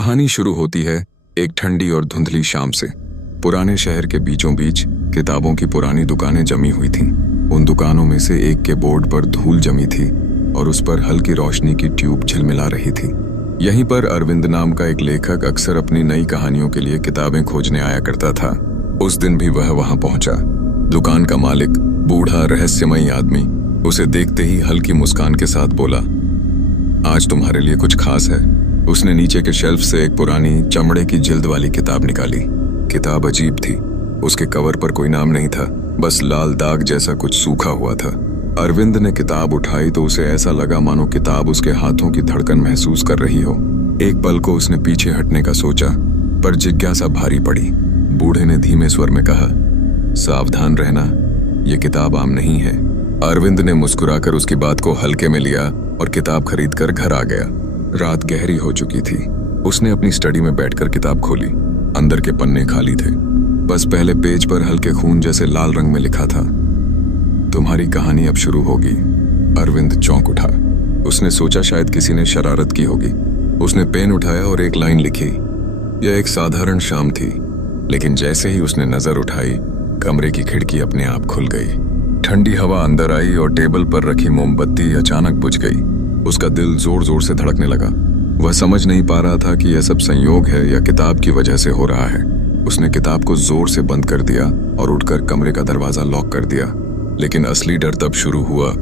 कहानी शुरू होती है एक ठंडी और धुंधली शाम से। पुराने शहर के बीचों बीच किताबों की पुरानी दुकानें जमी हुई थीं। उन दुकानों में से एक के बोर्ड पर धूल जमी थी और उस पर हल्की रोशनी की ट्यूब झिलमिला रही थी। यहीं पर अरविंद नाम का एक लेखक अक्सर अपनी नई कहानियों के लिए किताबें खोजने आया करता था। उस दिन भी वह वहां पहुंचा। दुकान का मालिक, बूढ़ा रहस्यमयी आदमी, उसे देखते ही हल्की मुस्कान के साथ बोला, आज तुम्हारे लिए कुछ खास है। उसने नीचे के शेल्फ से एक पुरानी चमड़े की जिल्द वाली किताब निकाली। किताब अजीब थी। उसके कवर पर कोई नाम नहीं था, बस लाल दाग जैसा कुछ सूखा हुआ था। अरविंद ने किताब उठाई तो उसे ऐसा लगा मानो किताब उसके हाथों की धड़कन महसूस कर रही हो। एक पल को उसने पीछे हटने का सोचा, पर जिज्ञासा भारी पड़ी। बूढ़े ने धीमे स्वर में कहा, सावधान रहना, ये किताब आम नहीं है। अरविंद ने मुस्कुराकर उसकी बात को हल्के में लिया और किताब खरीदकर घर आ गया। रात गहरी हो चुकी थी। उसने अपनी स्टडी में बैठकर किताब खोली। अंदर के पन्ने खाली थे। बस पहले पेज पर हल्के खून जैसे लाल रंग में लिखा था, तुम्हारी कहानी अब शुरू होगी। अरविंद चौंक उठा। उसने सोचा शायद किसी ने शरारत की होगी। उसने पेन उठाया और एक लाइन लिखी। यह एक साधारण शाम थी, लेकिन जैसे ही उसने नजर उठाई, कमरे की खिड़की अपने आप खुल गई। ठंडी हवा अंदर आई और टेबल पर रखी मोमबत्ती अचानक बुझ गई। उसका दिल जोर जोर से धड़कने लगा। वह समझ नहीं पा रहा था कि यह सब संयोग है या किताब की वजह से हो रहा है। उसने किताब को जोर से बंद कर दिया और उठकर कमरे का दरवाजा लॉक कर दिया। लेकिन असली डर तब शुरू हुआ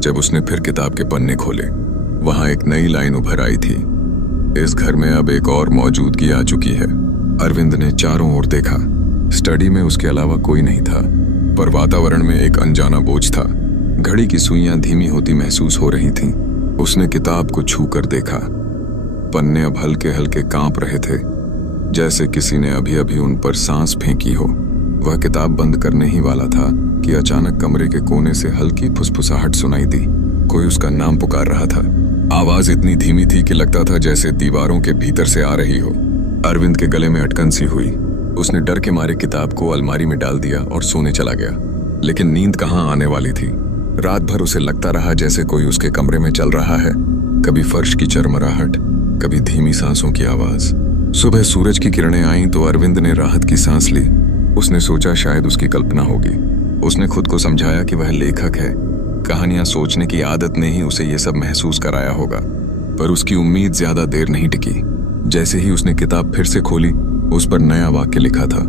जब उसने फिर किताब के पन्ने खोले। वहां एक नई लाइन उभर आई थी, इस घर में अब एक और मौजूदगी आ चुकी है। अरविंद ने चारों ओर देखा। स्टडी में उसके अलावा कोई नहीं था, पर वातावरण में एक अनजाना बोझ था। घड़ी की सुइयां धीमी होती महसूस हो रही थीं। उसने किताब को छू कर देखा। पन्ने अब हल्के हल्के कांप रहे थे, जैसे किसी ने अभी अभी उन पर सांस फेंकी हो। वह किताब बंद करने ही वाला था कि अचानक कमरे के कोने से हल्की फुसफुसाहट सुनाई दी। कोई उसका नाम पुकार रहा था। आवाज इतनी धीमी थी कि लगता था जैसे दीवारों के भीतर से आ रही हो। अरविंद के गले में अटकन सी हुई। उसने डर के मारे किताब को अलमारी में डाल दिया और सोने चला गया। लेकिन नींद कहाँ आने वाली थी। रात भर उसे लगता रहा जैसे कोई उसके कमरे में चल रहा है। कभी फर्श की चरमराहट, कभी धीमी सांसों की आवाज। सुबह सूरज की किरणें आईं तो अरविंद ने राहत की सांस ली। उसने सोचा शायद उसकी कल्पना होगी। उसने खुद को समझाया कि वह लेखक है। कहानियां सोचने की आदत ने ही उसे ये सब महसूस कराया होगा। पर उसकी उम्मीद ज्यादा देर नहीं टिकी। जैसे ही उसने किताब फिर से खोली, उस पर नया वाक्य लिखा था,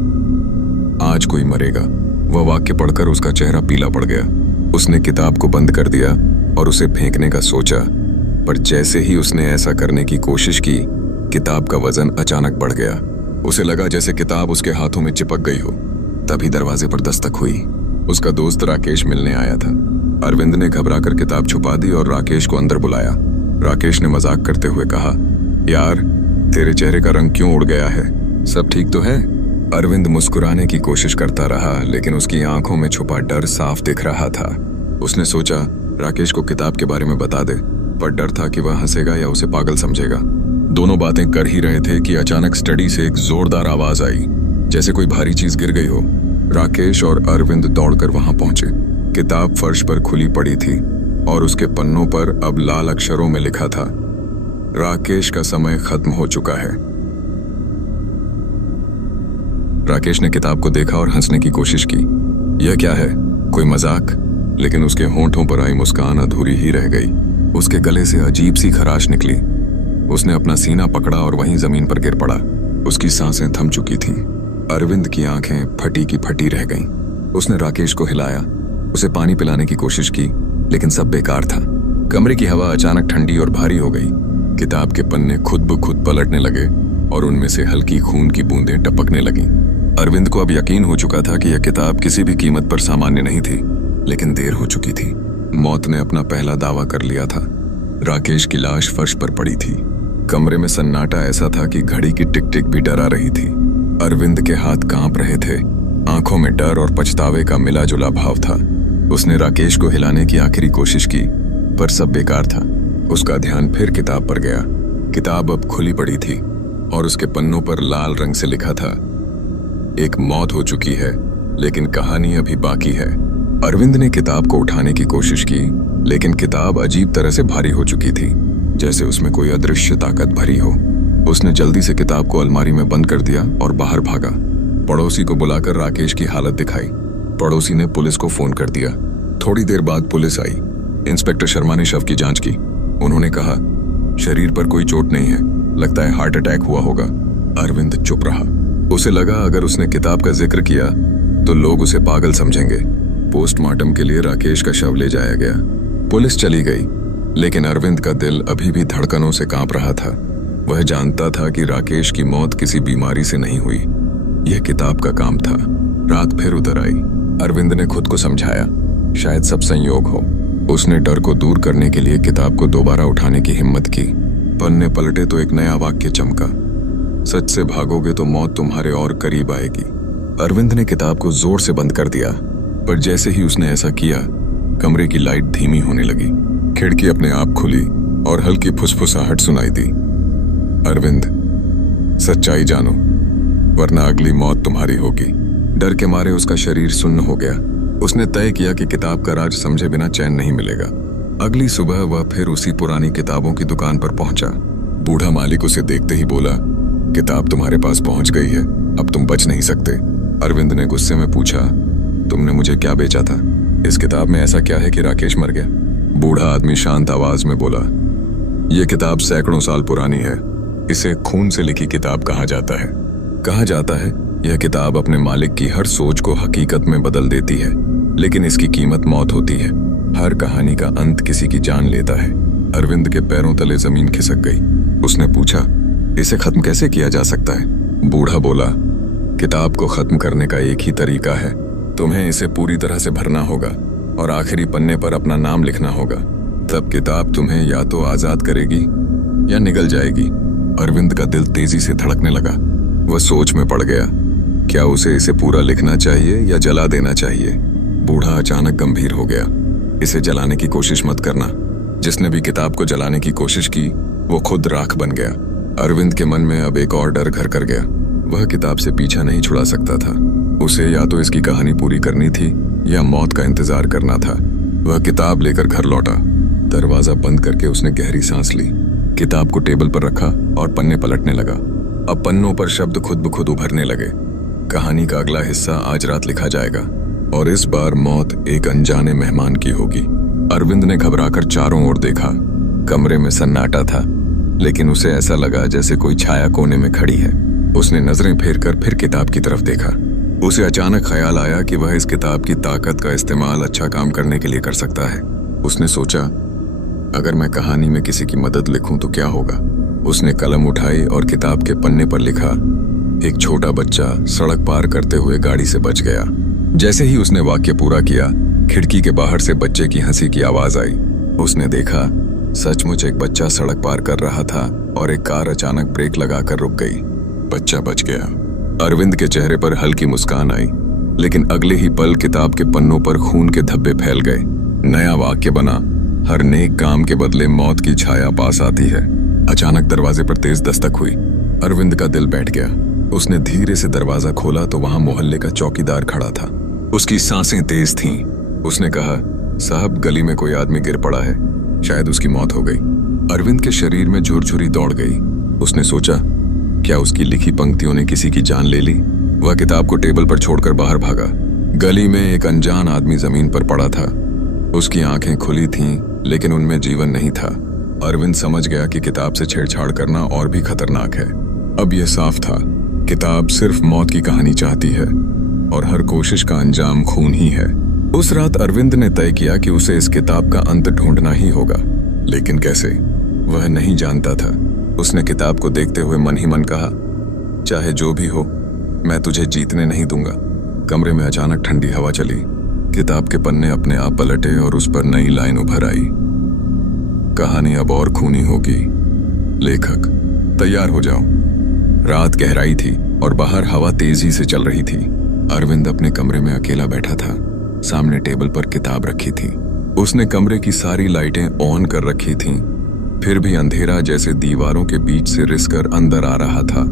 आज कोई मरेगा। वह वाक्य पढ़कर उसका चेहरा पीला पड़ गया। उसने किताब को बंद कर दिया और उसे फेंकने का सोचा, पर जैसे ही उसने ऐसा करने की कोशिश की, किताब का वजन अचानक बढ़ गया। उसे लगा जैसे किताब उसके हाथों में चिपक गई हो। तभी दरवाजे पर दस्तक हुई। उसका दोस्त राकेश मिलने आया था। अरविंद ने घबराकर किताब छुपा दी और राकेश को अंदर बुलाया। राकेश ने मजाक करते हुए कहा, यार, तेरे चेहरे का रंग क्यों उड़ गया है? सब ठीक तो है? अरविंद मुस्कुराने की कोशिश करता रहा, लेकिन उसकी आंखों में छुपा डर साफ दिख रहा था। उसने सोचा राकेश को किताब के बारे में बता दे, पर डर था कि वह हंसेगा या उसे पागल समझेगा। दोनों बातें कर ही रहे थे कि अचानक स्टडी से एक जोरदार आवाज आई, जैसे कोई भारी चीज गिर गई हो। राकेश और अरविंद दौड़कर वहां पहुंचे। किताब फर्श पर खुली पड़ी थी और उसके पन्नों पर अब लाल अक्षरों में लिखा था, राकेश का समय खत्म हो चुका है। राकेश ने किताब को देखा और हंसने की कोशिश की। यह क्या है, कोई मजाक? लेकिन उसके होंठों पर आई मुस्कान अधूरी ही रह गई। उसके गले से अजीब सी खराश निकली। उसने अपना सीना पकड़ा और वहीं जमीन पर गिर पड़ा। उसकी सांसें थम चुकी थीं। अरविंद की आंखें फटी की फटी रह गईं। उसने राकेश को हिलाया, उसे पानी पिलाने की कोशिश की, लेकिन सब बेकार था। कमरे की हवा अचानक ठंडी और भारी हो गई। किताब के पन्ने खुद ब खुद पलटने लगे और उनमें से हल्की खून की बूंदें टपकने लगीं। अरविंद को अब यकीन हो चुका था कि यह किताब किसी भी कीमत पर सामान्य नहीं थी, लेकिन देर हो चुकी थी। मौत ने अपना पहला दावा कर लिया था। राकेश की लाश फर्श पर पड़ी थी। कमरे में सन्नाटा ऐसा था कि घड़ी की टिक टिक भी डरा रही थी। अरविंद के हाथ कांप रहे थे। आंखों में डर और पछतावे का मिला जुला भाव था। उसने राकेश को हिलाने की आखिरी कोशिश की, पर सब बेकार था। उसका ध्यान फिर किताब पर गया। किताब अब खुली पड़ी थी और उसके पन्नों पर लाल रंग से लिखा था, एक मौत हो चुकी है, लेकिन कहानी अभी बाकी है। अरविंद ने किताब को उठाने की कोशिश की, लेकिन किताब अजीब तरह से भारी हो चुकी थी, जैसे उसमें कोई अदृश्य ताकत भरी हो। उसने जल्दी से किताब को अलमारी में बंद कर दिया और बाहर भागा। पड़ोसी को बुलाकर राकेश की हालत दिखाई। पड़ोसी ने पुलिस को फोन कर दिया। थोड़ी देर बाद पुलिस आई। इंस्पेक्टर शर्मा ने शव की जांच की। उन्होंने कहा, शरीर पर कोई चोट नहीं है, लगता है हार्ट अटैक हुआ होगा। अरविंद चुप रहा। उसे लगा अगर उसने किताब का जिक्र किया तो लोग उसे पागल समझेंगे। पोस्टमार्टम के लिए राकेश का शव ले जाया गया। पुलिस चली गई, लेकिन अरविंद का दिल अभी भी धड़कनों से कांप रहा था। वह जानता था कि राकेश की मौत किसी बीमारी से नहीं हुई, यह किताब का काम था। रात फिर उतर आई। अरविंद ने खुद को समझाया, शायद सब संयोग हो। उसने डर को दूर करने के लिए किताब को दोबारा उठाने की हिम्मत की। पन्ने पलटे तो एक नया वाक्य चमका, सच से भागोगे तो मौत तुम्हारे और करीब आएगी। अरविंद ने किताब को जोर से बंद कर दिया, पर जैसे ही उसने ऐसा किया, कमरे की लाइट धीमी होने लगी। खिड़की अपने आप खुली और हल्की फुसफुसाहट सुनाई दी। अरविंद, सच्चाई जानो, वरना अगली मौत तुम्हारी होगी। डर के मारे उसका शरीर सुन्न हो गया। उसने तय किया कि किताब का राज समझे बिना चैन नहीं मिलेगा। अगली सुबह वह फिर उसी पुरानी किताबों की दुकान पर पहुंचा। बूढ़ा मालिक उसे देखते ही बोला, किताब तुम्हारे पास पहुंच गई है, अब तुम बच नहीं सकते। अरविंद ने गुस्से में पूछा, तुमने मुझे क्या बेचा था? इस किताब में ऐसा क्या है कि राकेश मर गया? बूढ़ा आदमी शांत आवाज में बोला, यह किताब सैकड़ों साल पुरानी है। इसे खून से लिखी किताब कहा जाता है। कहा जाता है यह किताब अपने मालिक की हर सोच को हकीकत में बदल देती है, लेकिन इसकी कीमत मौत होती है। हर कहानी का अंत किसी की जान लेता है। अरविंद के पैरों तले जमीन खिसक गई। उसने पूछा, इसे खत्म कैसे किया जा सकता है? बूढ़ा बोला, किताब को खत्म करने का एक ही तरीका है। तुम्हें इसे पूरी तरह से भरना होगा और आखिरी पन्ने पर अपना नाम लिखना होगा। तब किताब तुम्हें या तो आजाद करेगी या निगल जाएगी। अरविंद का दिल तेजी से धड़कने लगा। वह सोच में पड़ गया, क्या उसे इसे पूरा लिखना चाहिए या जला देना चाहिए? बूढ़ा अचानक गंभीर हो गया। इसे जलाने की कोशिश मत करना। जिसने भी किताब को जलाने की कोशिश की, वो खुद राख बन गया। अरविंद के मन में अब एक और डर घर कर गया। वह किताब से पीछा नहीं छुड़ा सकता था। उसे या तो इसकी कहानी पूरी करनी थी या मौत का इंतजार करना था। वह किताब लेकर घर लौटा। दरवाजा बंद करके उसने गहरी सांस ली। किताब को टेबल पर रखा और पन्ने पलटने लगा। अब पन्नों पर शब्द खुद ब खुद उभरने लगे। कहानी का अगला हिस्सा आज रात लिखा जाएगा और इस बार मौत एक अनजाने मेहमान की होगी। अरविंद ने घबराकर चारों ओर देखा। कमरे में सन्नाटा था, लेकिन उसे ऐसा लगा जैसे कोई छाया कोने में खड़ी है। उसने नजरें फेरकर फिर किताब की तरफ देखा। उसे अचानक ख्याल आया कि वह इस किताब की ताकत का इस्तेमाल अच्छा काम करने के लिए कर सकता है। उसने सोचा, अगर मैं कहानी में किसी की मदद लिखूं तो क्या होगा? उसने कलम उठाई और किताब के पन्ने पर लिखा, एक छोटा बच्चा सड़क पार करते हुए गाड़ी से बच गया। जैसे ही उसने वाक्य पूरा किया, खिड़की के बाहर से बच्चे की हंसी की आवाज आई। उसने देखा, सचमुच एक बच्चा सड़क पार कर रहा था और एक कार अचानक ब्रेक लगाकर रुक गई। बच्चा बच गया। अरविंद के चेहरे पर हल्की मुस्कान आई, लेकिन अगले ही पल किताब के पन्नों पर खून के धब्बे फैल गए। नया वाक्य बना, हर नेक काम के बदले मौत की छाया पास आती है। अचानक दरवाजे पर तेज दस्तक हुई। अरविंद का दिल बैठ गया। उसने धीरे से दरवाजा खोला तो वहां मोहल्ले का चौकीदार खड़ा था। उसकी सांसें तेज थीं। उसने कहा, साहब, गली में कोई आदमी गिर पड़ा है, शायद उसकी मौत हो गई। अरविंद के शरीर में झुरझुरी दौड़ गई। उसने सोचा, क्या उसकी लिखी पंक्तियों ने किसी की जान ले ली? वह किताब को टेबल पर छोड़कर बाहर भागा। गली में एक अनजान आदमी जमीन पर पड़ा था। उसकी आंखें खुली थीं, लेकिन उनमें जीवन नहीं था। अरविंद समझ गया कि किताब से छेड़छाड़ करना और भी खतरनाक है। अब यह साफ था, किताब सिर्फ मौत की कहानी चाहती है और हर कोशिश का अंजाम खून ही है। उस रात अरविंद ने तय किया कि उसे इस किताब का अंत ढूंढना ही होगा, लेकिन कैसे, वह नहीं जानता था। उसने किताब को देखते हुए मन ही मन कहा, चाहे जो भी हो, मैं तुझे जीतने नहीं दूंगा। कमरे में अचानक ठंडी हवा चली। किताब के पन्ने अपने आप पलटे और उस पर नई लाइन उभर आई, कहानी अब और खूनी होगी। लेखक, तैयार हो जाओ। रात गहराई थी और बाहर हवा तेजी से चल रही थी। अरविंद अपने कमरे में अकेला बैठा था। सामने टेबल पर किताब रखी थी। उसने कमरे की सारी लाइटें ऑन कर रखी थीं, फिर भी अंधेरा जैसे दीवारों के बीच से रिसकर अंदर आ रहा था।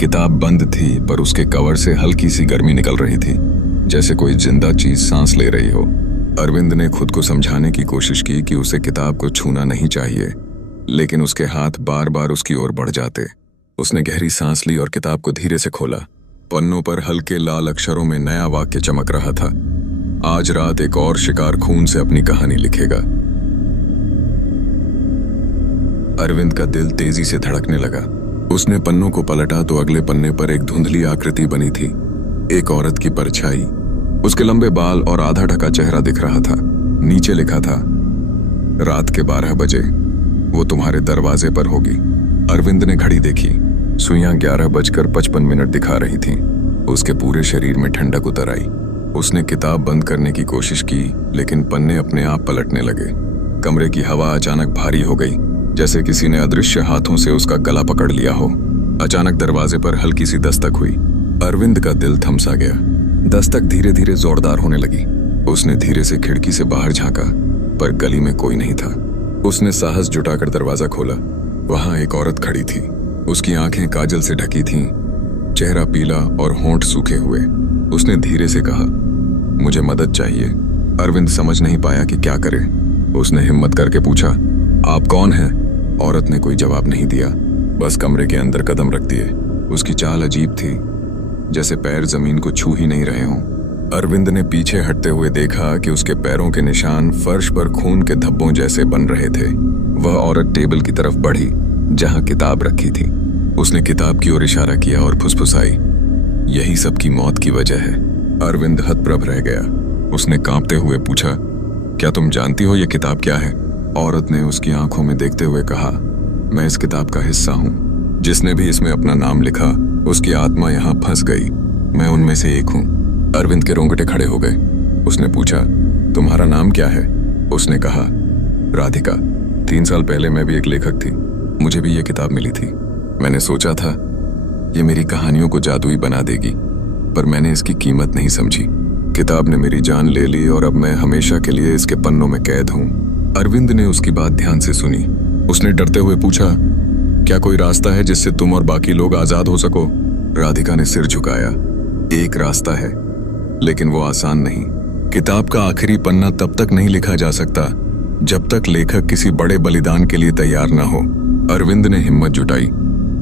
किताब बंद थी, पर उसके कवर से हल्की सी गर्मी निकल रही थी, जैसे कोई जिंदा चीज सांस ले रही हो। अरविंद ने खुद को समझाने की कोशिश की कि उसे किताब को छूना नहीं चाहिए, लेकिन उसके हाथ बार बार उसकी ओर बढ़ जाते। उसने गहरी सांस ली और किताब को धीरे से खोला। पन्नों पर हल्के लाल अक्षरों में नया वाक्य चमक रहा था। आज रात एक और शिकार खून से अपनी कहानी लिखेगा। अरविंद का दिल तेजी से धड़कने लगा। उसने पन्नों को पलटा तो अगले पन्ने पर एक धुंधली आकृति बनी थी, एक औरत की परछाई। उसके लंबे बाल और आधा ढका चेहरा दिख रहा था। नीचे लिखा था, रात के 12 बजे वो तुम्हारे दरवाजे पर होगी। अरविंद ने घड़ी देखी। सुइयां 11:55 दिखा रही थीं। उसके पूरे शरीर में ठंडक उतर आई। उसने किताब बंद करने की कोशिश की, लेकिन पन्ने अपने आप पलटने लगे। कमरे की हवा अचानक भारी हो गई, जैसे किसी ने अदृश्य हाथों से उसका गला पकड़ लिया हो। अचानक दरवाजे पर हल्की सी दस्तक हुई। अरविंद का दिल थमसा गया। दस्तक धीरे धीरे जोरदार होने लगी। उसने धीरे से खिड़की से बाहर झांका, पर गली में कोई नहीं था। उसने साहस जुटाकर दरवाजा खोला। वहां एक औरत खड़ी थी। उसकी आंखें काजल से ढकी थीं, चेहरा पीला और होंठ सूखे हुए। उसने धीरे से कहा, मुझे मदद चाहिए। अरविंद समझ नहीं पाया कि क्या करे। उसने हिम्मत करके पूछा, आप कौन हैं? औरत ने कोई जवाब नहीं दिया, बस कमरे के अंदर कदम रख दिए। उसकी चाल अजीब थी, जैसे पैर जमीन को छू ही नहीं रहे हों। अरविंद ने पीछे हटते हुए देखा कि उसके पैरों के निशान फर्श पर खून के धब्बों जैसे बन रहे थे। वह औरत टेबल की तरफ बढ़ी, जहां किताब रखी थी। उसने किताब की ओर इशारा किया और फुसफुसाई, यही सब की मौत की वजह है। अरविंद हतप्रभ रह गया। उसने कांपते हुए पूछा, क्या तुम जानती हो ये किताब क्या है? औरत ने उसकी आंखों में देखते हुए कहा, मैं इस किताब का हिस्सा हूं। जिसने भी इसमें अपना नाम लिखा, उसकी आत्मा यहां फंस गई। मैं उनमें से एक हूं। अरविंद के रोंगटे खड़े हो गए। उसने पूछा, तुम्हारा नाम क्या है? उसने कहा, राधिका। 3 साल पहले मैं भी एक लेखक थी। मुझे भी ये किताब मिली थी। मैंने सोचा था ये मेरी कहानियों को जादुई बना देगी, पर मैंने इसकी कीमत नहीं समझी। किताब ने मेरी जान ले ली और अब मैं हमेशा के लिए इसके पन्नों में कैद हूं। अरविंद ने उसकी बात ध्यान से सुनी। उसने डरते हुए पूछा, क्या कोई रास्ता है जिससे तुम और बाकी लोग आजाद हो सको? राधिका ने सिर झुकाया। एक रास्ता है, लेकिन वो आसान नहीं। किताब का आखिरी पन्ना तब तक नहीं लिखा जा सकता जब तक लेखक किसी बड़े बलिदान के लिए तैयार न हो। अरविंद ने हिम्मत जुटाई।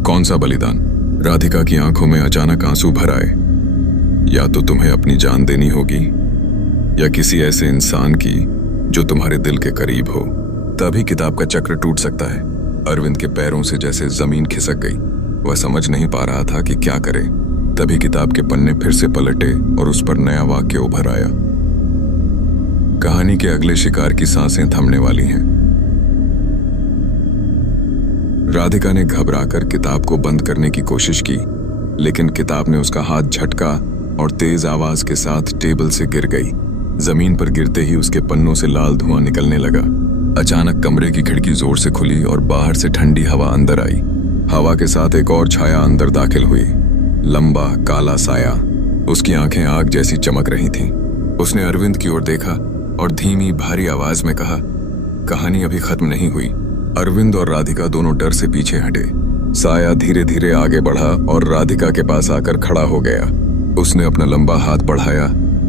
कौन सा बलिदान? राधिका की आंखों में अचानक आंसू भर आए। या तो तुम्हें अपनी जान देनी होगी, या किसी ऐसे इंसान की जो तुम्हारे दिल के करीब हो। तभी किताब का चक्र टूट सकता है। अरविंद के पैरों से जैसे जमीन खिसक गई। वह समझ नहीं पा रहा था कि क्या करे। तभी किताब के पन्ने फिर से पलटे और उस पर नया वाक्य उभर आया। कहानी के अगले शिकार की सांसें थमने वाली हैं। राधिका ने घबराकर किताब को बंद करने की कोशिश की, लेकिन किताब ने उसका हाथ झटका और तेज आवाज के साथ टेबल से गिर गई। जमीन पर गिरते ही उसके पन्नों से लाल धुआं निकलने लगा। अचानक कमरे की खिड़की जोर से खुली और बाहर से ठंडी हवा अंदर आई। हवा के साथ एक और छाया अंदर दाखिल हुई। लंबा काला साया। उसकी आंखें आग जैसी चमक रही थीं। उसने अरविंद की ओर देखा और धीमी भारी आवाज में कहा, कहानी अभी खत्म नहीं हुई। अरविंद और राधिका दोनों डर से पीछे हटे। साया धीरे धीरे आगे बढ़ा और राधिका के पास आकर खड़ा हो गया। उसने अपना लंबा हाथ बढ़ाया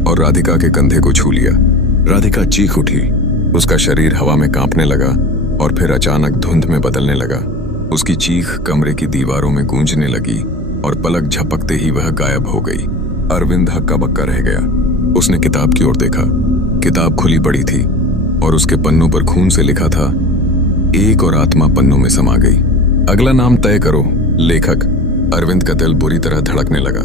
और राधिका के कंधे को छू लिया। राधिका चीख उठी। उसका शरीर हवा में कांपने लगा और फिर अचानक धुंध में बदलने लगा। उसकी चीख कमरे की दीवारों में गूंजने लगी और पलक झपकते ही वह गायब हो गई। अरविंद हक्का बक्का रह गया। उसने किताब की ओर देखा। किताब खुली पड़ी थी और उसके पन्नों पर खून से लिखा था, एक और आत्मा पन्नों में समा गई। अगला नाम तय करो, लेखक। अरविंद का दिल बुरी तरह धड़कने लगा।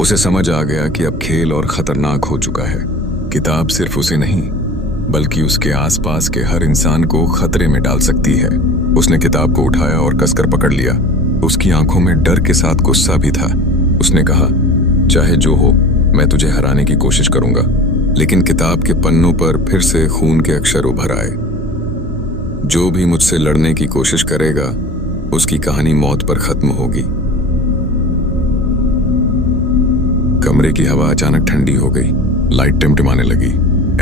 उसे समझ आ गया कि अब खेल और खतरनाक हो चुका है। किताब सिर्फ उसे नहीं, बल्कि उसके आसपास के हर इंसान को खतरे में डाल सकती है। उसने किताब को उठाया और कसकर पकड़ लिया। उसकी आंखों में डर के साथ गुस्सा भी था। उसने कहा, चाहे जो हो, मैं तुझे हराने की कोशिश करूंगा। लेकिन किताब के पन्नों पर फिर से खून के अक्षर उभर आए। जो भी मुझसे लड़ने की कोशिश करेगा, उसकी कहानी मौत पर खत्म होगी। कमरे की हवा अचानक ठंडी हो गई। लाइट टिमटिमाने लगी।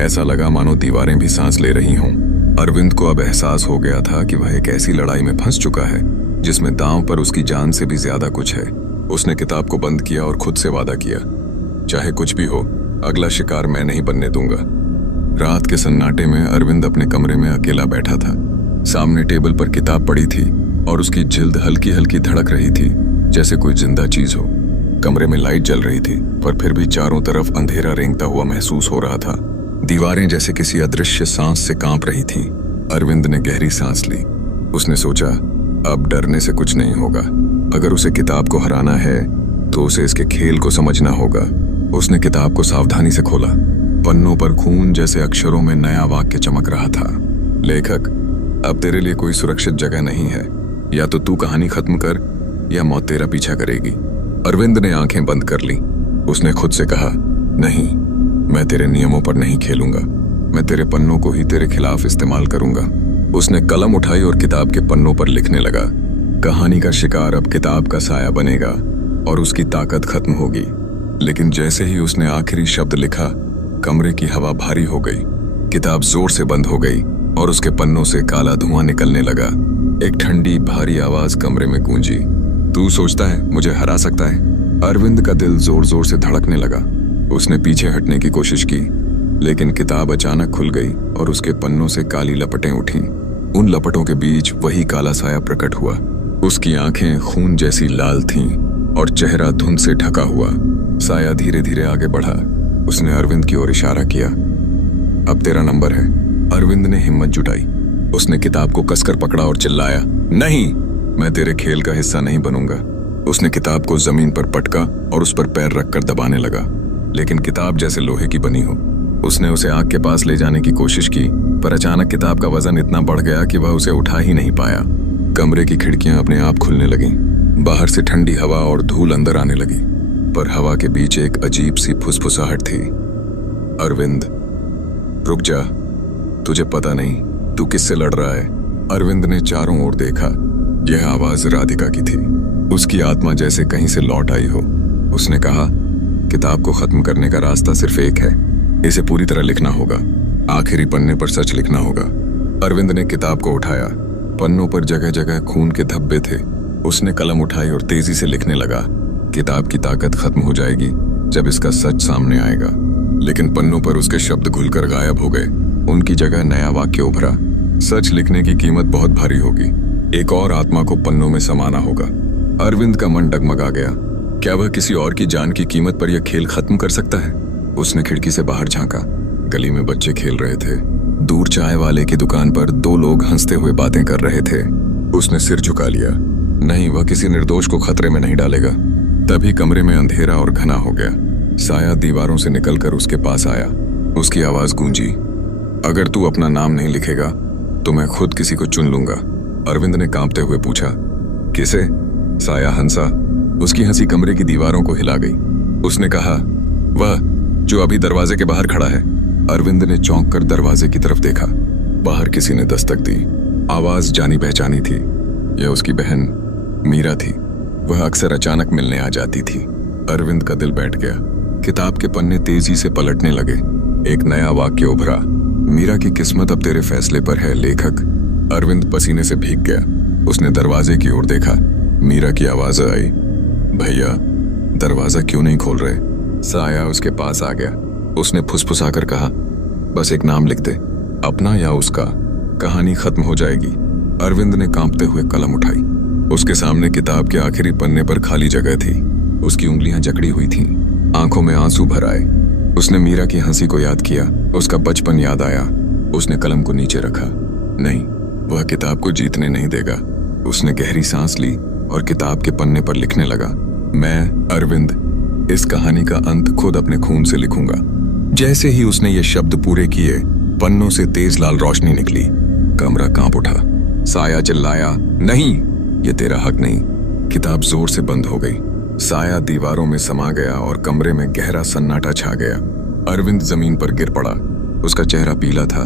ऐसा लगा मानो दीवारें भी सांस ले रही हों। अरविंद को अब एहसास हो गया था कि वह एक ऐसी लड़ाई में फंस चुका है जिसमें दांव पर उसकी जान से भी ज्यादा कुछ है। उसने किताब को बंद किया और खुद से वादा किया, चाहे कुछ भी हो, अगला शिकार मैं नहीं बनने दूंगा। रात के सन्नाटे में अरविंद अपने कमरे में अकेला बैठा था। सामने टेबल पर किताब पड़ी थी और उसकी जिल्द हल्की हल्की धड़क रही थी। जैसे कोई जिंदा चीज हो। कमरे में लाइट जल रही थी, पर फिर भी चारों तरफ अंधेरा रेंगता हुआ महसूस हो रहा था। दीवारें जैसे किसी अदृश्य सांस से कांप रही थीं। अरविंद ने गहरी सांस ली। उसने सोचा, अब डरने से कुछ नहीं होगा। अगर उसे किताब को हराना है तो उसे इसके खेल को समझना होगा। उसने किताब को सावधानी से खोला। पन्नों पर खून जैसे अक्षरों में नया वाक्य चमक रहा था। लेखक, अब तेरे लिए कोई सुरक्षित जगह नहीं है। या तो तू कहानी खत्म कर या मौत तेरा पीछा करेगी। अरविंद ने आंखें बंद कर ली। उसने खुद से कहा, नहीं, मैं तेरे नियमों पर नहीं खेलूंगा। मैं तेरे पन्नों को ही तेरे खिलाफ इस्तेमाल करूंगा। उसने कलम उठाई और किताब के पन्नों पर लिखने लगा। कहानी का शिकार अब किताब का साया बनेगा और उसकी ताकत खत्म होगी। लेकिन जैसे ही उसने आखिरी शब्द लिखा, कमरे की हवा भारी हो गई। किताब जोर से बंद हो गई और उसके पन्नों से काला धुआं निकलने लगा। एक ठंडी भारी आवाज कमरे में गूंजी, तू सोचता है मुझे हरा सकता है? अरविंद का दिल जोर जोर से धड़कने लगा। उसने पीछे हटने की कोशिश की, लेकिन किताब अचानक खुल गई और उसके पन्नों से काली लपटें उठीं। उन लपटों के बीच वही काला साया प्रकट हुआ। उसकी आंखें खून जैसी लाल थीं और चेहरा धुंध से ढका हुआ। साया धीरे धीरे आगे बढ़ा। उसने अरविंद की ओर इशारा किया, अब तेरा नंबर है। अरविंद ने हिम्मत जुटाई। उसने किताब को कसकर पकड़ा और चिल्लाया, नहीं, मैं तेरे खेल का हिस्सा नहीं बनूंगा। उसने किताब को जमीन पर पटका और उस पर पैर रखकर दबाने लगा, लेकिन किताब जैसे लोहे की बनी हो। उसने उसे आग के पास ले जाने की कोशिश की, पर अचानक किताब का वजन इतना बढ़ गया कि वह उसे उठा ही नहीं पाया। कमरे की खिड़कियां अपने आप खुलने लगीं। बाहर से ठंडी हवा और धूल अंदर आने लगी, पर हवा के बीच एक अजीब सी फुसफुसाहट थी। अरविंद, रुक जा, तुझे पता नहीं तू किससे लड़ रहा है। अरविंद ने चारों ओर देखा। यह आवाज राधिका की थी। उसकी आत्मा जैसे कहीं से लौट आई हो। उसने कहा, किताब को खत्म करने का रास्ता सिर्फ एक है। इसे पूरी तरह लिखना होगा। आखिरी पन्ने पर सच लिखना होगा। अरविंद ने किताब को उठाया। पन्नों पर जगह जगह खून के धब्बे थे। उसने कलम उठाई और तेजी से लिखने लगा। किताब की ताकत खत्म हो जाएगी जब इसका सच सामने आएगा। लेकिन पन्नों पर उसके शब्द घुलकर गायब हो गए। उनकी जगह नया वाक्य उभरा। सच लिखने की कीमत बहुत भारी होगी। एक और आत्मा को पन्नों में समाना होगा। अरविंद का मन डगमगा गया। क्या वह किसी और की जान की कीमत पर यह खेल खत्म कर सकता है? उसने खिड़की से बाहर झांका। गली में बच्चे खेल रहे थे। दूर चाय वाले की दुकान पर दो लोग हंसते हुए बातें कर रहे थे। उसने सिर झुका लिया। नहीं, वह किसी निर्दोष को खतरे में नहीं डालेगा। तभी कमरे में अंधेरा और घना हो गया। साया दीवारों से निकलकर उसके पास आया। उसकी आवाज गूंजी, अगर तू अपना नाम नहीं लिखेगा तो मैं खुद किसी को चुन लूंगा। अरविंद ने कांपते हुए पूछा, किसे? साया हंसा। उसकी हंसी कमरे की दीवारों को हिला गई। उसने कहा, वह जो अभी दरवाजे के बाहर खड़ा है। अरविंद ने चौंक कर दरवाजे की तरफ देखा। बाहर किसी ने दस्तक दी। आवाज जानी पहचानी थी। यह उसकी बहन मीरा थी। वह अक्सर अचानक मिलने आ जाती थी। अरविंद का दिल बैठ गया। किताब के पन्ने तेजी से पलटने लगे। एक नया वाक्य उभरा, मीरा की किस्मत अब तेरे फैसले पर है लेखक। अरविंद पसीने से भीग गया। उसने दरवाजे की ओर देखा। मीरा की आवाज आई, भैया दरवाजा क्यों नहीं खोल रहे? साया उसके पास आ गया। उसने फुसफुसाकर कहा, बस एक नाम लिख दे, अपना या उसका, कहानी खत्म हो जाएगी। अरविंद ने कांपते हुए कलम उठाई। उसके सामने किताब के आखिरी पन्ने पर खाली जगह थी। उसकी उंगलियां जकड़ी हुई थीं। आंखों में आंसू भर आए। उसने मीरा की हंसी को याद किया। उसका बचपन याद आया। उसने कलम को नीचे रखा। नहीं, वह किताब को जीतने नहीं देगा। उसने गहरी सांस ली और किताब के पन्ने पर लिखने लगा, मैं अरविंद इस कहानी का अंत खुद अपने खून से लिखूंगा। जैसे ही उसने ये शब्द पूरे किए, पन्नों से तेज लाल रोशनी निकली। कमरा कांप उठा। साया चिल्लाया, नहीं, ये तेरा हक नहीं। किताब जोर से बंद हो गई। साया दीवारों में समा गया और कमरे में गहरा सन्नाटा छा गया। अरविंद जमीन पर गिर पड़ा। उसका चेहरा पीला था।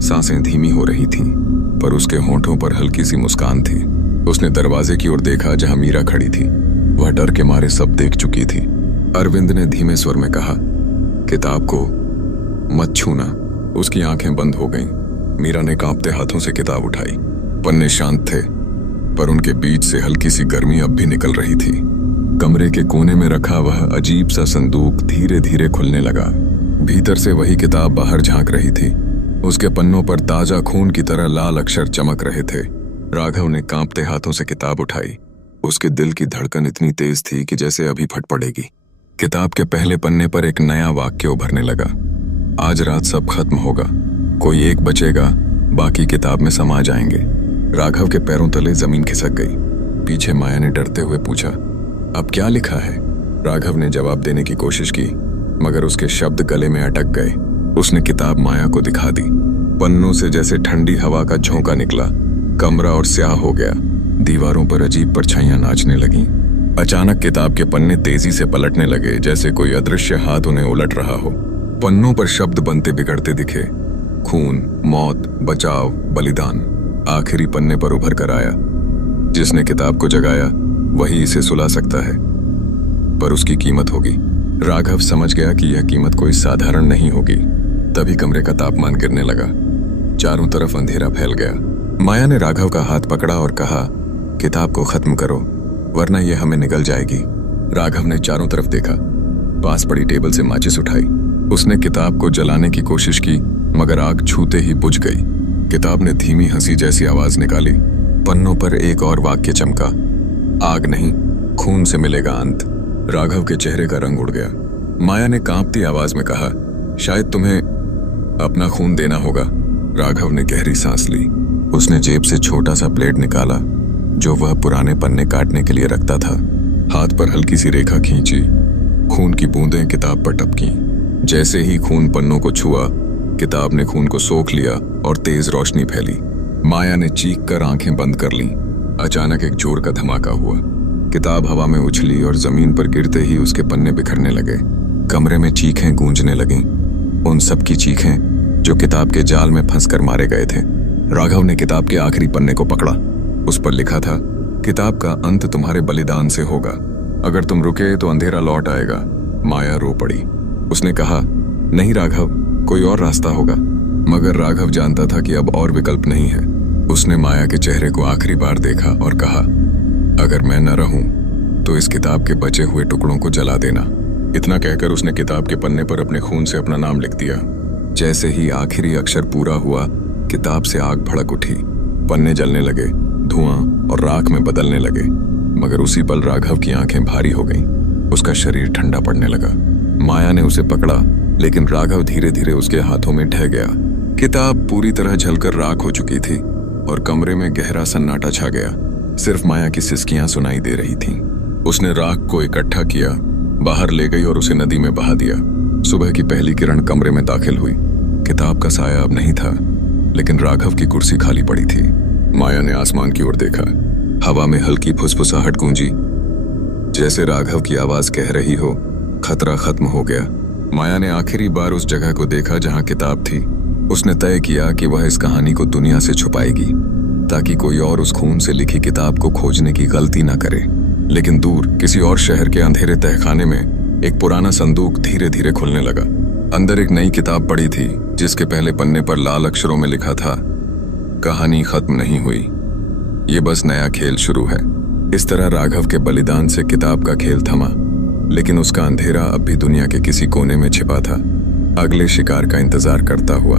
सांसें धीमी हो रही थीं, पर उसके होंठों पर हल्की सी मुस्कान थी। उसने दरवाजे की ओर देखा जहां मीरा खड़ी थी। वह डर के मारे सब देख चुकी थी। अरविंद ने धीमे स्वर में कहा, किताब को मत छूना। उसकी आंखें बंद हो गईं। मीरा ने कांपते हाथों से किताब उठाई। पन्ने शांत थे, पर उनके बीच से हल्की सी गर्मी अब भी निकल रही थी। कमरे के कोने में रखा वह अजीब सा संदूक धीरे धीरे खुलने लगा। भीतर से वही किताब बाहर झांक रही थी। उसके पन्नों पर ताजा खून की तरह लाल अक्षर चमक रहे थे। राघव ने कांपते हाथों से किताब उठाई। उसके दिल की धड़कन इतनी तेज थी कि जैसे अभी फट पड़ेगी। किताब के पहले पन्ने पर एक नया वाक्य उभरने लगा। आज रात सब खत्म होगा, कोई एक बचेगा, बाकी किताब में समा जाएंगे। राघव के पैरों तले जमीन खिसक गई। पीछे माया ने डरते हुए पूछा, अब क्या लिखा है? राघव ने जवाब देने की कोशिश की, मगर उसके शब्द गले में अटक गए। उसने किताब माया को दिखा दी। पन्नों से जैसे ठंडी हवा का झोंका निकला। कमरा और स्याह हो गया। दीवारों पर अजीब परछाइयां नाचने लगीं। अचानक किताब के पन्ने तेजी से पलटने लगे, जैसे कोई अदृश्य हाथ उन्हें उलट रहा हो। पन्नों पर शब्द बनते बिगड़ते दिखे। खून, मौत, बचाव, बलिदान। आखिरी पन्ने पर उभर कर आया, जिसने किताब को जगाया वही इसे सुला सकता है, पर उसकी कीमत होगी। राघव समझ गया कि यह कीमत कोई साधारण नहीं होगी। तभी कमरे का तापमान गिरने लगा। चारों तरफ अंधेरा फैल गया। माया ने राघव का हाथ पकड़ा और कहा, किताब को खत्म करो, वरना यह हमें निगल जाएगी। राघव ने चारों तरफ देखा। पास पड़ी टेबल से माचिस उठाई। उसने किताब को जलाने की कोशिश की, मगर आग छूते ही बुझ गई। किताब ने धीमी हंसी जैसी आवाज निकाली। पन्नों पर एक और वाक्य चमका, आग नहीं, खून से मिलेगा अंत। राघव के चेहरे का रंग उड़ गया। माया ने कांपती आवाज में कहा, शायद तुम्हें अपना खून देना होगा। राघव ने गहरी सांस ली। उसने जेब से छोटा सा प्लेट निकाला, जो वह पुराने पन्ने काटने के लिए रखता था। हाथ पर हल्की सी रेखा खींची। खून की बूंदें किताब पर टपकी। जैसे ही खून पन्नों को छुआ, किताब ने खून को सोख लिया और तेज रोशनी फैली। माया ने चीख कर आंखें बंद कर लीं। अचानक एक जोर का धमाका हुआ। किताब हवा में उछली और जमीन पर गिरते ही उसके पन्ने बिखरने लगे। कमरे में चीखें गूंजने लगीं, उन सब की चीखें जो किताब के जाल में फंसकर मारे गए थे। राघव ने किताब के आखिरी पन्ने को पकड़ा। उस पर लिखा था, किताब का अंत तुम्हारे बलिदान से होगा। अगर तुम रुके तो अंधेरा लौट आएगा। माया रो पड़ी। उसने कहा, नहीं राघव, कोई और रास्ता होगा। मगर राघव जानता था कि अब और विकल्प नहीं है। उसने माया के चेहरे को आखिरी बार देखा और कहा, अगर मैं न रहूं तो इस किताब के बचे हुए टुकड़ों को जला देना। इतना कहकर उसने किताब के पन्ने पर अपने खून से अपना नाम लिख दिया। जैसे ही आखिरी अक्षर पूरा हुआ, किताब से आग भड़क उठी। पन्ने जलने लगे, धुआं और राख में बदलने लगे। मगर उसी पल राघव की आंखें भारी हो गईं। उसका शरीर ठंडा पड़ने लगा। माया ने उसे पकड़ा, लेकिन राघव धीरे धीरे उसके हाथों में ढह गया। किताब पूरी तरह जलकर राख हो चुकी थी और कमरे में गहरा सन्नाटा छा गया। सिर्फ माया की सिसकियां सुनाई दे रही थीं। उसने राख को इकट्ठा किया, बाहर ले गई और उसे नदी में बहा दिया। सुबह की पहली किरण कमरे में दाखिल हुई। किताब का साया अब नहीं था, लेकिन राघव की कुर्सी खाली पड़ी थी। माया ने आसमान की ओर देखा। हवा में हल्की फुसफुसाहट गूंजी, जैसे राघव की आवाज कह रही हो, खतरा खत्म हो गया। माया ने आखिरी बार उस जगह को देखा जहां किताब थी। उसने तय किया कि वह इस कहानी को दुनिया से छुपाएगी, ताकि कोई और उस खून से लिखी किताब को खोजने की गलती ना करे। लेकिन दूर किसी और शहर के अंधेरे तहखाने में एक पुराना संदूक धीरे धीरे खुलने लगा। अंदर एक नई किताब पड़ी थी, जिसके पहले पन्ने पर लाल अक्षरों में लिखा था, कहानी खत्म नहीं हुई, ये बस नया खेल शुरू है। इस तरह राघव के बलिदान से किताब का खेल थमा, लेकिन उसका अंधेरा अब भी दुनिया के किसी कोने में छिपा था, अगले शिकार का इंतजार करता हुआ।